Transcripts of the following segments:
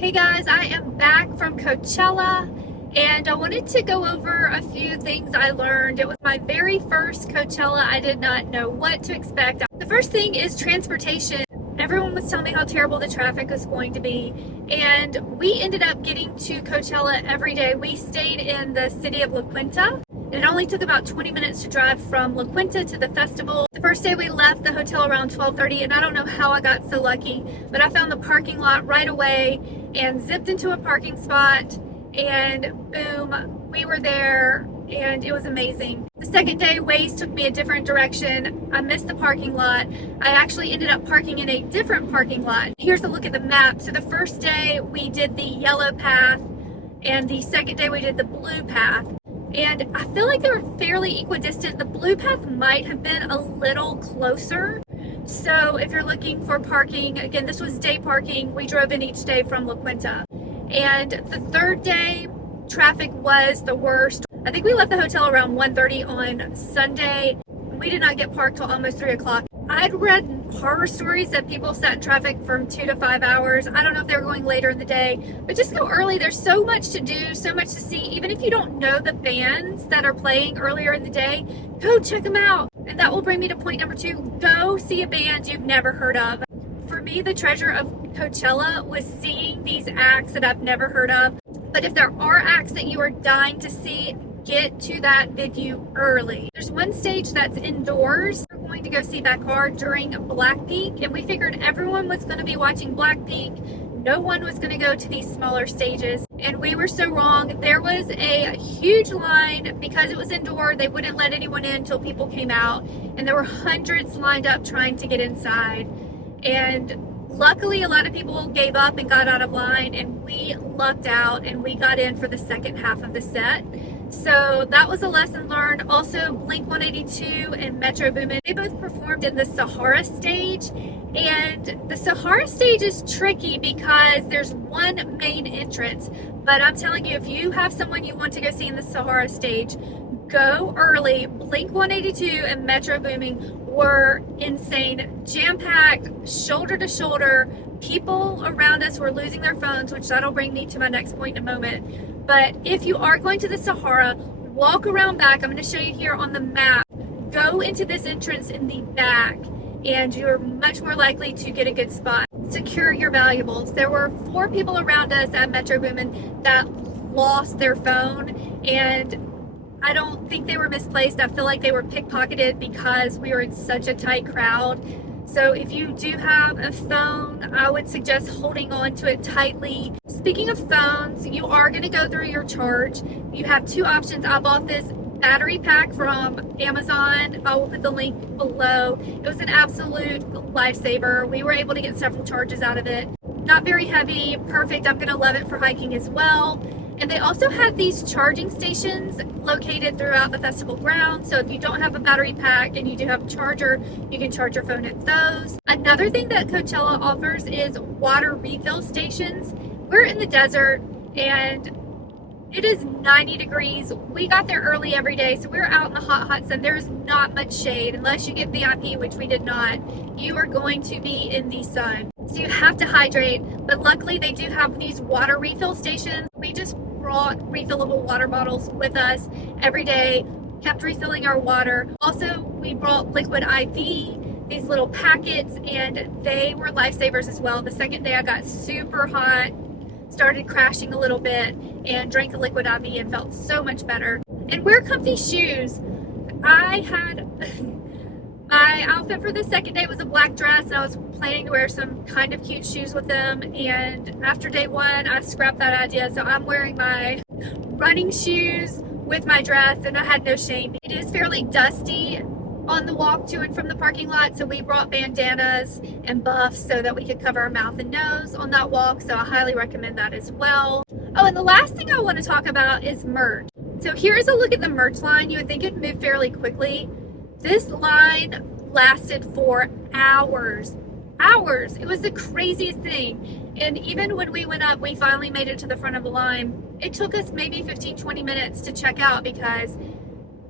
Hey guys, I am back from Coachella and I wanted to go over a few things I learned. It was my very first Coachella. I did not know what to expect. The first thing is transportation. Everyone was telling me how terrible the traffic was going to be, and we ended up getting to Coachella every day. We stayed in the city of La Quinta. It only took about 20 minutes to drive from La Quinta to the festival. The first day we left the hotel around 12:30, and I don't know how I got so lucky, but I found the parking lot right away and zipped into a parking spot, and boom, we were there, and it was amazing. The second day, Waze took me a different direction. I missed the parking lot. I actually ended up parking in a different parking lot. Here's a look at the map. So the first day we did the yellow path, and the second day we did the blue path. And I feel like they were fairly equidistant. The blue path might have been a little closer. So if you're looking for parking, again, this was day parking. We drove in each day from La Quinta. And the third day, traffic was the worst. I think we left the hotel around 1:30 on Sunday. We did not get parked till almost 3 o'clock. I'd read horror stories that people sat in traffic from 2 to 5 hours. I don't know if they were going later in the day, but just go early. There's so much to do, so much to see. Even if you don't know the bands that are playing earlier in the day, go check them out. And that will bring me to point number 2. Go see a band you've never heard of. For me, the treasure of Coachella was seeing these acts that I've never heard of. But if there are acts that you are dying to see, get to that venue early. There's one stage that's indoors. We're going to go see Bakar during Blackpink, and we figured everyone was going to be watching Blackpink. No one was going to go to these smaller stages, and we were so wrong. There was a huge line because it was indoor. They wouldn't let anyone in until people came out, and there were hundreds lined up trying to get inside. And luckily, a lot of people gave up and got out of line, and we lucked out and we got in for the second half of the set. So that was a lesson learned. Also, Blink-182 and Metro Boomin, they both performed in the Sahara stage. And the Sahara stage is tricky because there's one main entrance. But I'm telling you, if you have someone you want to go see in the Sahara stage, go early. Blink-182 and Metro Boomin were insane, jam-packed, shoulder to shoulder. People around us were losing their phones, which that'll bring me to my next point in a moment. But if you are going to the Sahara, walk around back. I'm going to show you here on the map. Go into this entrance in the back, and you're much more likely to get a good spot. Secure your valuables. There were 4 people around us at Metro Boomin that lost their phone, and I don't think they were misplaced. I feel like they were pickpocketed because we were in such a tight crowd. So if you do have a phone, I would suggest holding on to it tightly. Speaking of phones, you are going to go through your charge. You have 2 options. I bought this battery pack from Amazon. I will put the link below. It was an absolute lifesaver. We were able to get several charges out of it. Not very heavy, perfect. I'm going to love it for hiking as well. And they also have these charging stations located throughout the festival grounds. So if you don't have a battery pack and you do have a charger, you can charge your phone at those. Another thing that Coachella offers is water refill stations. We're in the desert and it is 90 degrees. We got there early every day, so we were out in the hot sun. There's not much shade unless you get VIP, which we did not. You are going to be in the sun. So you have to hydrate, but luckily they do have these water refill stations. We just brought refillable water bottles with us every day, kept refilling our water. Also, we brought liquid IV, these little packets, and they were lifesavers as well. The second day I got super hot, started crashing a little bit, and drank a liquid IV and felt so much better. And wear comfy shoes. I had my outfit for the second day was a black dress, and I was planning to wear some kind of cute shoes with them, and after day 1 I scrapped that idea, so I'm wearing my running shoes with my dress, and I had no shame. It is fairly dusty on the walk to and from the parking lot, so we brought bandanas and buffs so that we could cover our mouth and nose on that walk, so I highly recommend that as well. Oh, and the last thing I want to talk about is merch. So here's a look at the merch line. You would think it'd move fairly quickly. This line lasted for hours. It was the craziest thing. And even when we went up, we finally made it to the front of the line. It took us maybe 15-20 minutes to check out because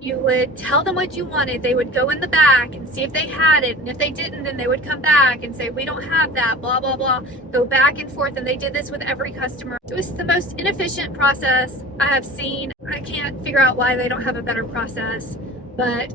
You would tell them what you wanted. They would go in the back and see if they had it. And if they didn't, then they would come back and say, we don't have that, blah, blah, blah. Go back and forth. And they did this with every customer. It was the most inefficient process I have seen. I can't figure out why they don't have a better process. But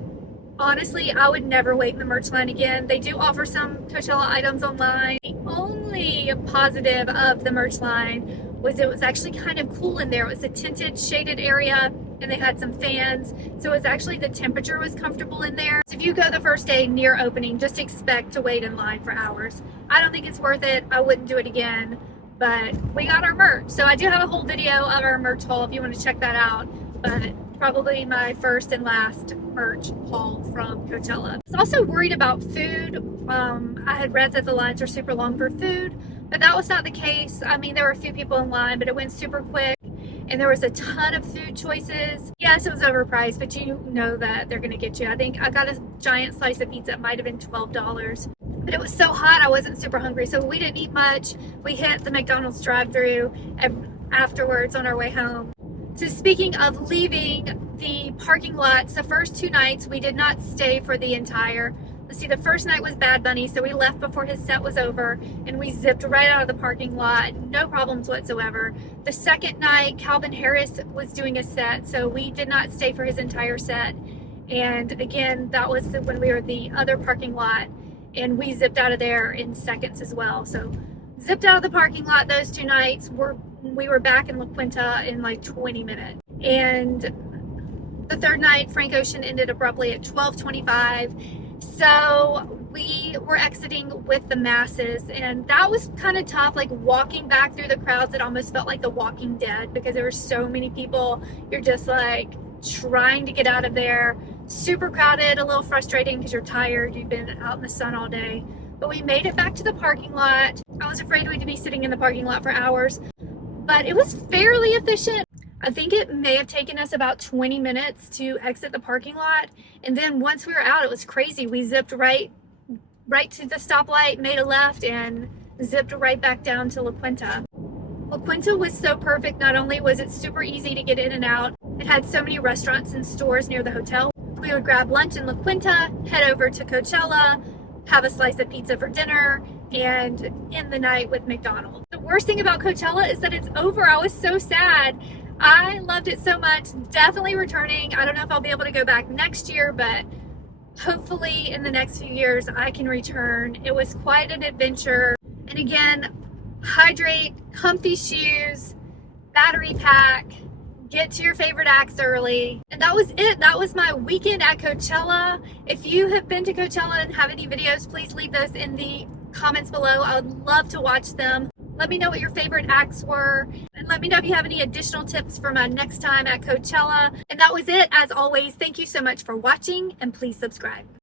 honestly, I would never wait in the merch line again. They do offer some Coachella items online. The only positive of the merch line was it was actually kind of cool in there. It was a tinted, shaded area, and they had some fans. So it was actually, the temperature was comfortable in there. So if you go the first day near opening, just expect to wait in line for hours. I don't think it's worth it. I wouldn't do it again, but we got our merch. So I do have a whole video of our merch haul if you want to check that out, but probably my first and last merch haul from Coachella. I was also worried about food. I had read that the lines are super long for food, but that was not the case. I mean, there were a few people in line, but it went super quick. And there was a ton of food choices. Yes, it was overpriced, but you know that they're gonna get you. I think I got a giant slice of pizza. It might have been $12. But it was so hot, I wasn't super hungry, so we didn't eat much. We hit the McDonald's drive-thru afterwards on our way home. So speaking of leaving the parking lots, the first 2 nights we did not stay for the entire. Let's see, the first night was Bad Bunny, so we left before his set was over, and we zipped right out of the parking lot, no problems whatsoever. The second night, Calvin Harris was doing a set, so we did not stay for his entire set. And again, that was when we were at the other parking lot, and we zipped out of there in seconds as well. So zipped out of the parking lot those 2 nights. We were back in La Quinta in like 20 minutes. And the third night, Frank Ocean ended abruptly at 12:25. So we were exiting with the masses, and that was kind of tough, like walking back through the crowds. It almost felt like The Walking Dead because there were so many people. You're just like trying to get out of there. Super crowded, a little frustrating because you're tired. You've been out in the sun all day. But we made it back to the parking lot. I was afraid we'd be sitting in the parking lot for hours, but it was fairly efficient. I think it may have taken us about 20 minutes to exit the parking lot. And then once we were out, it was crazy. We zipped right to the stoplight, made a left, and zipped right back down to La Quinta. La Quinta was so perfect. Not only was it super easy to get in and out, it had so many restaurants and stores near the hotel. We would grab lunch in La Quinta, head over to Coachella, have a slice of pizza for dinner, and end the night with McDonald's. The worst thing about Coachella is that it's over. I was so sad. I loved it so much. Definitely returning. I don't know if I'll be able to go back next year, but hopefully in the next few years I can return. It was quite an adventure. And again, hydrate, comfy shoes, battery pack, get to your favorite acts early. And that was it. That was my weekend at Coachella. If you have been to Coachella and have any videos, please leave those in the comments below. I would love to watch them. Let me know what your favorite acts were, and let me know if you have any additional tips for my next time at Coachella. And that was it. As always, thank you so much for watching, and please subscribe.